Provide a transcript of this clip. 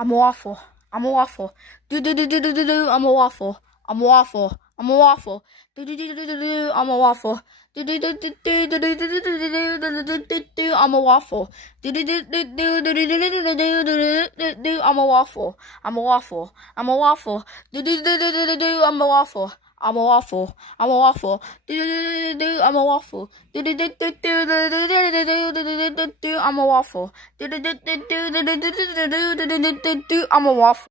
I'm a waffle. I'm a waffle. Do do do do do do do. I'm a waffle. I'm a waffle. I'm a waffle. Do do do do do do. I'm a waffle. Do do do do do do do do do do do do. I'm a waffle. Do do do do do do do do do do do. I'm a waffle. I'm a waffle. I'm a waffle. Do do do do do do. I'm a waffle. I'm a waffle. I'm a waffle. Do do do do do. I'm a waffle. Do do do do do do do do. I'm a waffle. Do do do do do do do do do do do. I'm a waffle.